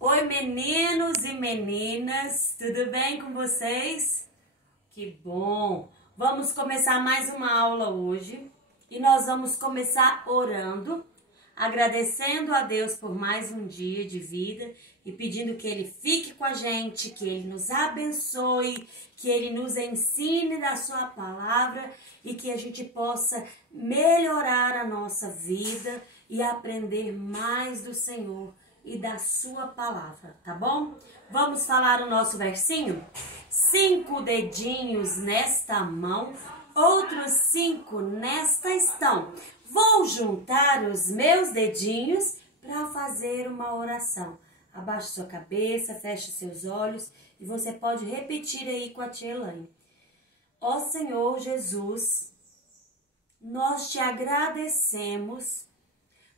Oi, meninos e meninas, tudo bem com vocês? Que bom! Vamos começar mais uma aula hoje e nós vamos começar orando, agradecendo a Deus por mais um dia de vida e pedindo que Ele fique com a gente, que Ele nos abençoe, que Ele nos ensine da Sua palavra e que a gente possa melhorar a nossa vida e aprender mais do Senhor e da sua palavra, tá bom? Vamos falar o nosso versinho? 5 dedinhos nesta mão, outros 5 nesta estão. Vou juntar os meus dedinhos para fazer uma oração. Abaixe sua cabeça, feche seus olhos e você pode repetir aí com a tia Elaine. Ó Senhor Jesus, nós te agradecemos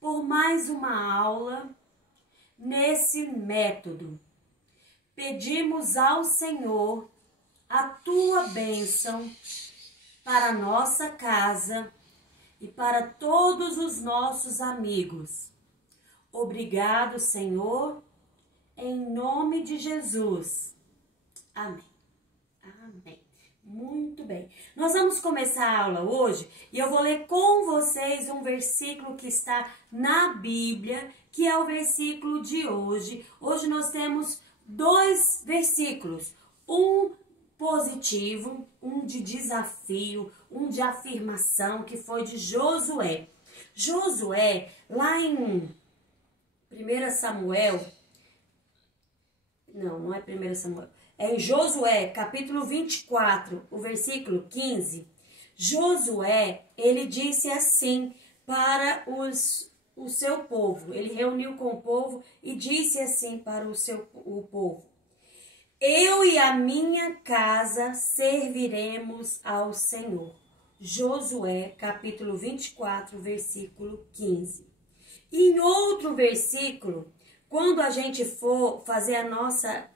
por mais uma aula nesse método. Pedimos ao Senhor a tua bênção para a nossa casa e para todos os nossos amigos. Obrigado, Senhor, em nome de Jesus. Amém. Amém. Muito bem. Nós vamos começar a aula hoje e eu vou ler com vocês um versículo que está na Bíblia, que é o versículo de hoje. Hoje nós temos 2 versículos, um positivo, um de desafio, um de afirmação, que foi de Josué. Josué, lá em 1 Samuel, não é 1 Samuel, é em Josué, capítulo 24, o versículo 15, Josué, ele disse assim para o seu povo, ele reuniu com o povo e disse assim para o povo: eu e a minha casa serviremos ao Senhor. Josué, capítulo 24, versículo 15. E em outro versículo, quando a gente for fazer a nossa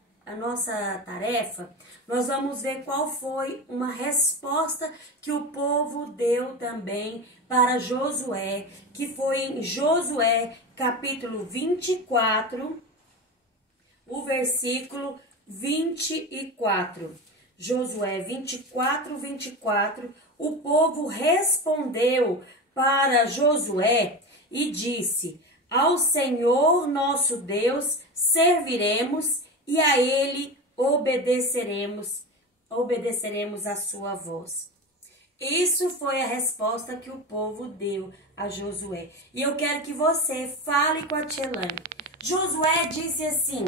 tarefa, nós vamos ver qual foi uma resposta que o povo deu também para Josué, que foi em Josué, capítulo 24, o versículo 24. Josué 24, 24, o povo respondeu para Josué e disse: ao Senhor nosso Deus serviremos e a Ele obedeceremos a sua voz. Isso foi a resposta que o povo deu a Josué. E eu quero que você fale com a tia Elaine. Josué disse assim: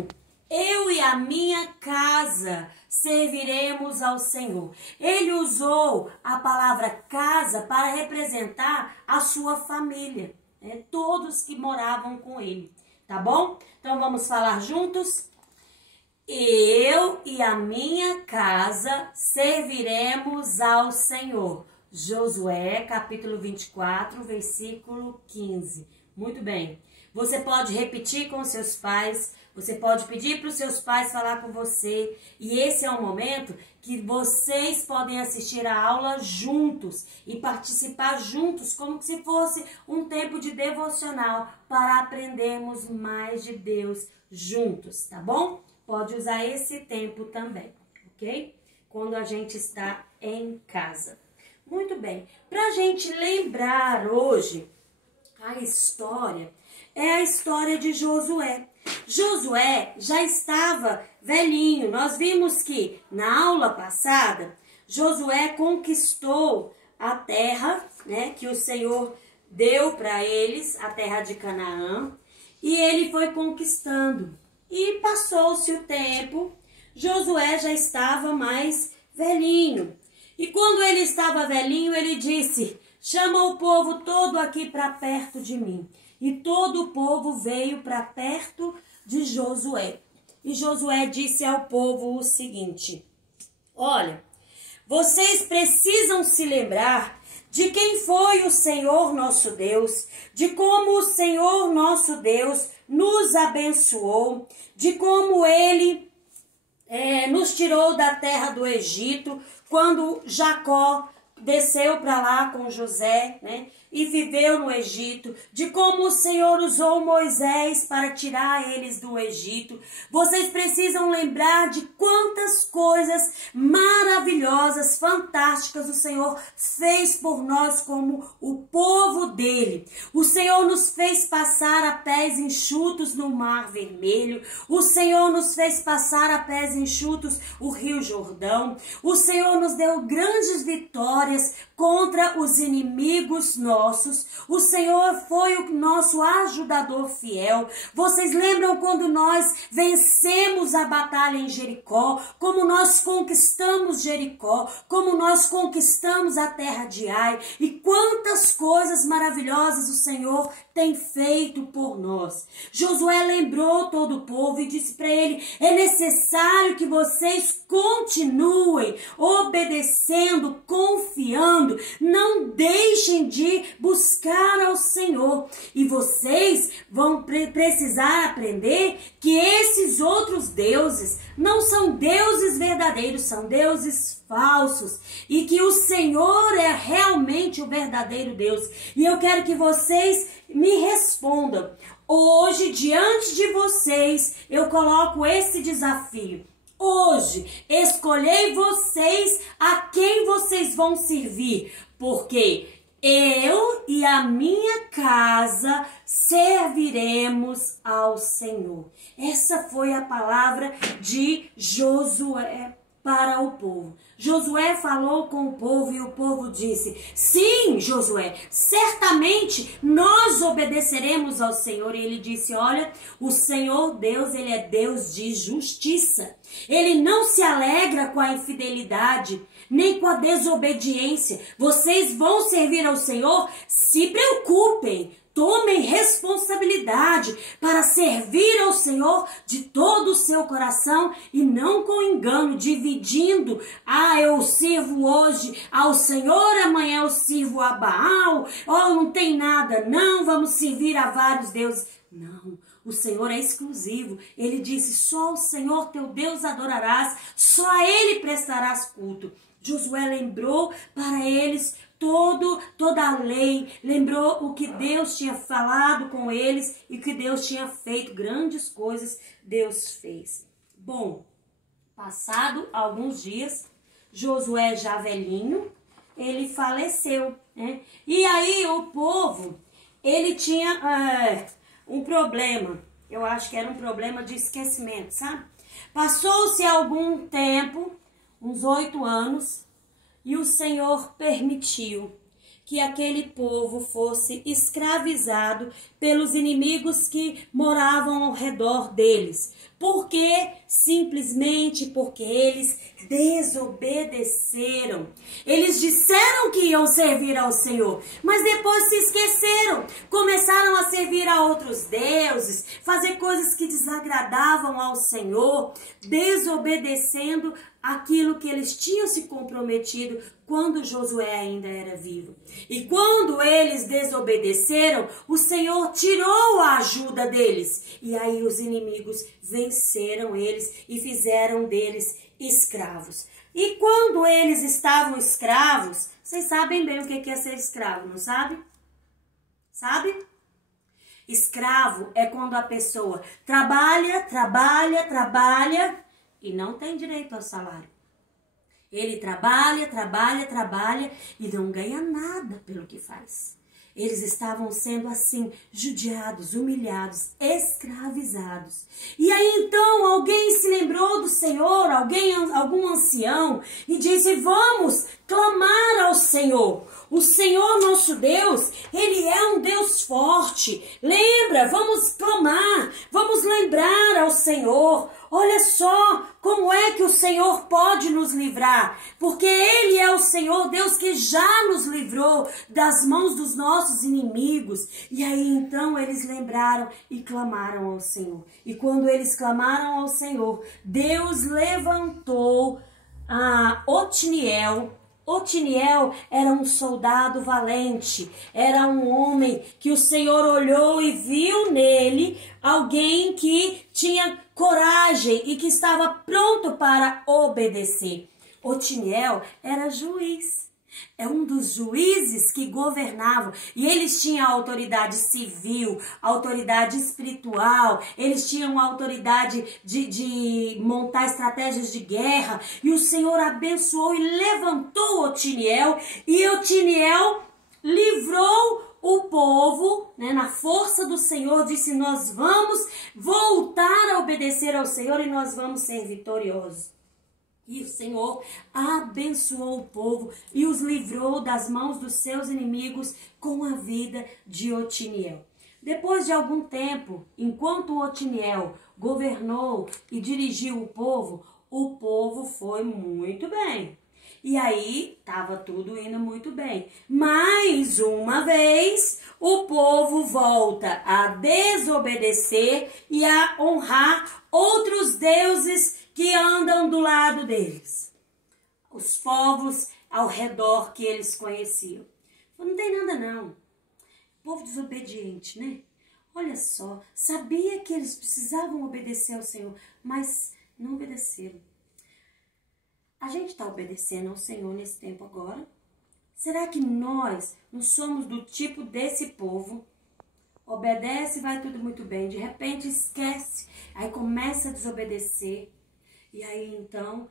eu e a minha casa serviremos ao Senhor. Ele usou a palavra casa para representar a sua família, né? Todos que moravam com ele, tá bom? Então vamos falar juntos? Eu e a minha casa serviremos ao Senhor. Josué, capítulo 24, versículo 15. Muito bem. Você pode repetir com seus pais, você pode pedir para os seus pais falar com você. E esse é o momento que vocês podem assistir a aula juntos e participar juntos, como se fosse um tempo de devocional para aprendermos mais de Deus juntos, tá bom? Pode usar esse tempo também, ok? Quando a gente está em casa. Muito bem. Para a gente lembrar hoje, a história é a história de Josué. Josué já estava velhinho. Nós vimos que na aula passada, Josué conquistou a terra, né, que o Senhor deu para eles, a terra de Canaã, e ele foi conquistando. E passou-se o tempo, Josué já estava mais velhinho. E quando ele estava velhinho, ele disse: chama o povo todo aqui para perto de mim. E todo o povo veio para perto de Josué. E Josué disse ao povo o seguinte: olha, vocês precisam se lembrar de quem foi o Senhor nosso Deus, de como o Senhor nosso Deus nos abençoou, de como Ele nos tirou da terra do Egito, quando Jacó desceu para lá com José, né? E viveu no Egito, de como o Senhor usou Moisés para tirar eles do Egito. Vocês precisam lembrar de quantas coisas maravilhosas, fantásticas o Senhor fez por nós como o povo dele. O Senhor nos fez passar a pés enxutos no Mar Vermelho. O Senhor nos fez passar a pés enxutos o Rio Jordão. O Senhor nos deu grandes vitórias contra os inimigos nossos. O Senhor foi o nosso ajudador fiel. Vocês lembram quando nós vencemos a batalha em Jericó? Como nós conquistamos Jericó? Como nós conquistamos a terra de Ai? E quantas coisas maravilhosas o Senhor tem feito por nós. Josué lembrou todo o povo e disse para ele: é necessário que vocês continuem obedecendo, confiando, não deixem de buscar ao Senhor. E vocês vão precisar aprender que esses outros deuses não são deuses verdadeiros, são deuses falsos. E que o Senhor é realmente o verdadeiro Deus. E eu quero que vocês me respondam. Hoje, diante de vocês, eu coloco esse desafio. Hoje, escolhei vocês a quem vocês vão servir, porque eu e a minha casa serviremos ao Senhor. Essa foi a palavra de Josué para o povo. Josué falou com o povo e o povo disse: sim, Josué, certamente nós obedeceremos ao Senhor. E ele disse: olha, o Senhor Deus, ele é Deus de justiça. Ele não se alegra com a infidelidade, nem com a desobediência. Vocês vão servir ao Senhor? Se preocupem. Tomem responsabilidade para servir ao Senhor de todo o seu coração e não com engano, dividindo. Eu sirvo hoje ao Senhor, amanhã eu sirvo a Baal. Não tem nada, não, vamos servir a vários deuses. Não, o Senhor é exclusivo. Ele disse: só o Senhor teu Deus adorarás, só a Ele prestarás culto. Josué lembrou para eles toda a lei, lembrou o que Deus tinha falado com eles e que Deus tinha feito. Grandes coisas Deus fez. Bom, passado alguns dias, Josué já velhinho, ele faleceu, né? E aí o povo, ele tinha um problema, eu acho que era um problema de esquecimento, sabe? Passou-se algum tempo, uns 8 anos, e o Senhor permitiu que aquele povo fosse escravizado pelos inimigos que moravam ao redor deles. Por quê? Simplesmente porque eles desobedeceram. Eles disseram que iam servir ao Senhor, mas depois se esqueceram. Começaram a servir a outros deuses, fazer coisas que desagradavam ao Senhor, desobedecendo aquilo que eles tinham se comprometido quando Josué ainda era vivo. E quando eles desobedeceram, o Senhor tirou a ajuda deles. E aí os inimigos venceram eles e fizeram deles escravos. E quando eles estavam escravos, vocês sabem bem o que é ser escravo, não sabe? Sabe? Escravo é quando a pessoa trabalha e não tem direito ao salário. Ele trabalha e não ganha nada pelo que faz. Eles estavam sendo assim, judiados, humilhados, escravizados. E aí então alguém se lembrou do Senhor, algum ancião, e disse: vamos clamar ao Senhor. O Senhor nosso Deus, Ele é um Deus forte. Lembra, vamos clamar, vamos lembrar ao Senhor. Olha só como é que o Senhor pode nos livrar, porque Ele é o Senhor Deus que já nos livrou das mãos dos nossos inimigos. E aí então eles lembraram e clamaram ao Senhor. E quando eles clamaram ao Senhor, Deus levantou a Otniel. Otniel era um soldado valente, era um homem que o Senhor olhou e viu nele alguém que tinha coragem e que estava pronto para obedecer. Otniel era juiz. É um dos juízes que governavam. E eles tinham autoridade civil, autoridade espiritual, eles tinham autoridade de montar estratégias de guerra. E o Senhor abençoou e levantou Otiniel. E Otiniel livrou o povo, né, na força do Senhor, disse: nós vamos voltar a obedecer ao Senhor e nós vamos ser vitoriosos. E o Senhor abençoou o povo e os livrou das mãos dos seus inimigos com a vida de Otiniel. Depois de algum tempo, enquanto Otiniel governou e dirigiu o povo foi muito bem. E aí, estava tudo indo muito bem. Mais uma vez, o povo volta a desobedecer e a honrar outros deuses que andam do lado deles. Os povos ao redor que eles conheciam. Não tem nada não. Povo desobediente, né? Olha só, sabia que eles precisavam obedecer ao Senhor, mas não obedeceram. A gente está obedecendo ao Senhor nesse tempo agora? Será que nós não somos do tipo desse povo? Obedece e vai tudo muito bem. De repente esquece, aí começa a desobedecer. E aí então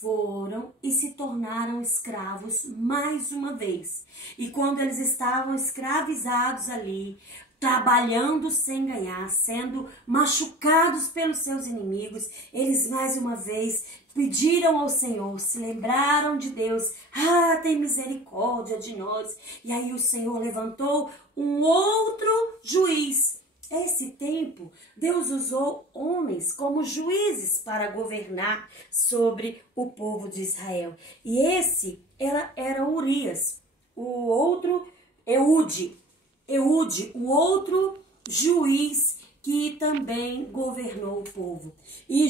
foram e se tornaram escravos mais uma vez. E quando eles estavam escravizados ali, trabalhando sem ganhar, sendo machucados pelos seus inimigos, eles mais uma vez pediram ao Senhor, se lembraram de Deus: ah, tem misericórdia de nós. E aí o Senhor levantou um outro juiz. Esse tempo, Deus usou homens como juízes para governar sobre o povo de Israel. E esse era Urias, o outro Eude, o outro juiz que também governou o povo. E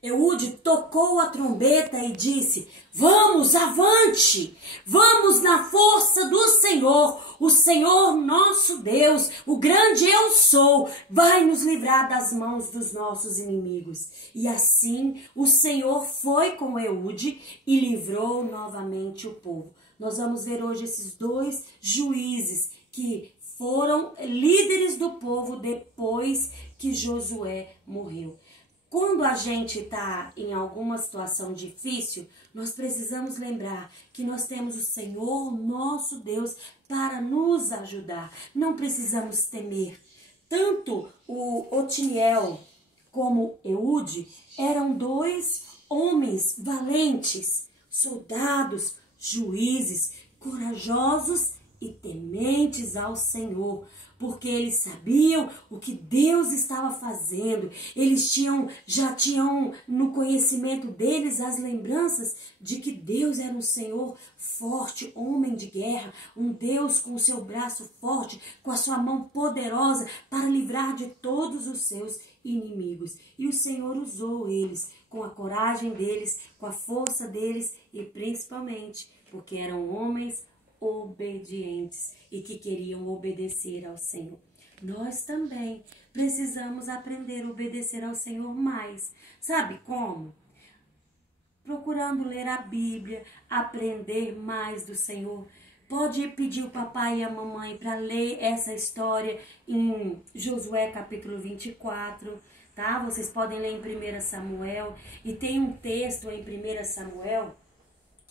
Eude tocou a trombeta e disse: vamos, avante, vamos na força do Senhor, o Senhor nosso Deus, o grande eu sou, vai nos livrar das mãos dos nossos inimigos. E assim o Senhor foi com Eude e livrou novamente o povo. Nós vamos ver hoje esses dois juízes que foram líderes do povo depois que Josué morreu. Quando a gente está em alguma situação difícil, nós precisamos lembrar que nós temos o Senhor, nosso Deus, para nos ajudar. Não precisamos temer. Tanto o Otiniel como Eude eram dois homens valentes, soldados, juízes, corajosos e tementes ao Senhor, porque eles sabiam o que Deus estava fazendo. Eles já tinham no conhecimento deles as lembranças de que Deus era um Senhor forte, homem de guerra, um Deus com o seu braço forte, com a sua mão poderosa para livrar de todos os seus inimigos. E o Senhor usou eles com a coragem deles, com a força deles e principalmente porque eram homens obedientes e que queriam obedecer ao Senhor. Nós também precisamos aprender a obedecer ao Senhor mais. Sabe como? Procurando ler a Bíblia, aprender mais do Senhor. Pode pedir o papai e a mamãe para ler essa história em Josué capítulo 24, tá? Vocês podem ler em 1 Samuel. E tem um texto em 1 Samuel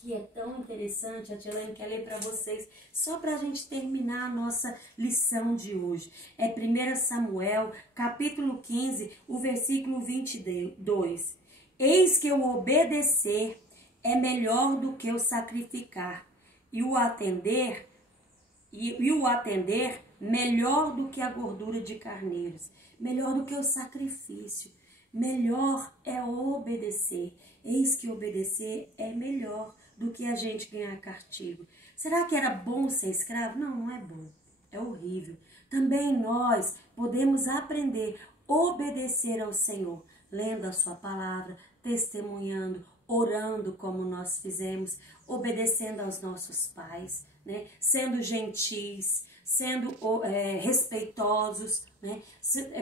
que é tão interessante, a tia Elaine quer ler para vocês, só para a gente terminar a nossa lição de hoje. É 1 Samuel, capítulo 15, o versículo 22. Eis que o obedecer é melhor do que o sacrificar, e o atender melhor do que a gordura de carneiros, melhor do que o sacrifício. Melhor é obedecer. Eis que obedecer é melhor do que a gente ganhar castigo. Será que era bom ser escravo? Não, não é bom. É horrível. Também nós podemos aprender a obedecer ao Senhor, lendo a sua palavra, testemunhando, orando como nós fizemos, obedecendo aos nossos pais, né? Sendo gentis, sendo respeitosos, né?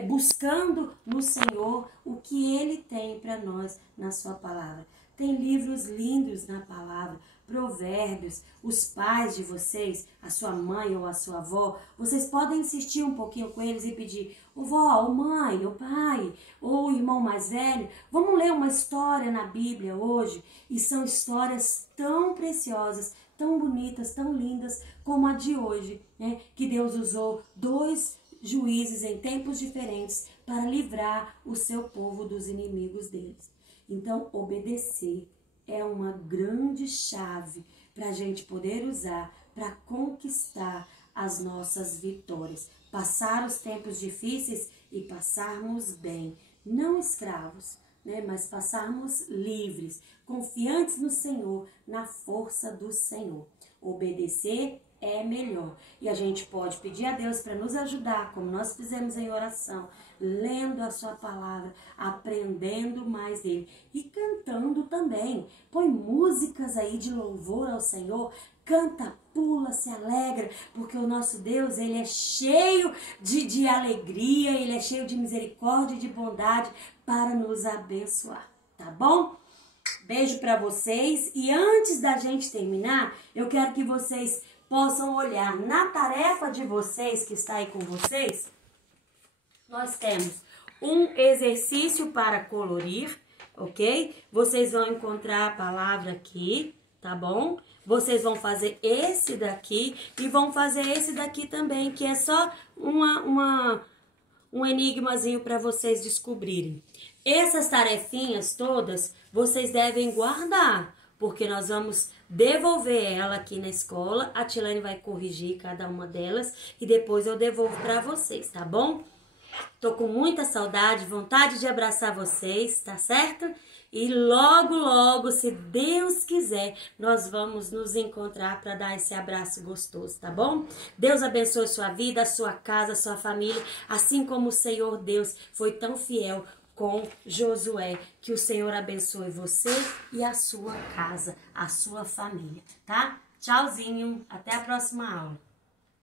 Buscando no Senhor o que Ele tem para nós na sua palavra. Tem livros lindos na palavra, provérbios. Os pais de vocês, a sua mãe ou a sua avó, vocês podem insistir um pouquinho com eles e pedir: ô vó, ô mãe, ô pai, ou irmão mais velho, vamos ler uma história na Bíblia hoje. E são histórias tão preciosas, tão bonitas, tão lindas como a de hoje, né? Que Deus usou 2 juízes em tempos diferentes para livrar o seu povo dos inimigos deles. Então, obedecer é uma grande chave para a gente poder usar para conquistar as nossas vitórias. Passar os tempos difíceis e passarmos bem, não escravos, né? Mas passarmos livres, confiantes no Senhor, na força do Senhor. Obedecer é melhor. E a gente pode pedir a Deus para nos ajudar, como nós fizemos em oração, lendo a sua palavra, aprendendo mais dele e cantando também. Põe músicas aí de louvor ao Senhor, canta, pula, se alegra, porque o nosso Deus, ele é cheio de alegria, ele é cheio de misericórdia e de bondade para nos abençoar, tá bom? Beijo para vocês e antes da gente terminar, eu quero que vocês possam olhar na tarefa de vocês, que está aí com vocês. Nós temos um exercício para colorir, ok? Vocês vão encontrar a palavra aqui, tá bom? Vocês vão fazer esse daqui e vão fazer esse daqui também, que é só um enigmazinho para vocês descobrirem. Essas tarefinhas todas, vocês devem guardar, porque nós vamos devolver ela aqui na escola. A Tilane vai corrigir cada uma delas e depois eu devolvo para vocês, tá bom? Tô com muita saudade, vontade de abraçar vocês, tá certo? E logo, logo, se Deus quiser, nós vamos nos encontrar para dar esse abraço gostoso, tá bom? Deus abençoe sua vida, a sua casa, a sua família, assim como o Senhor Deus foi tão fiel com Josué. Que o Senhor abençoe você e a sua casa, a sua família, tá? Tchauzinho, até a próxima aula.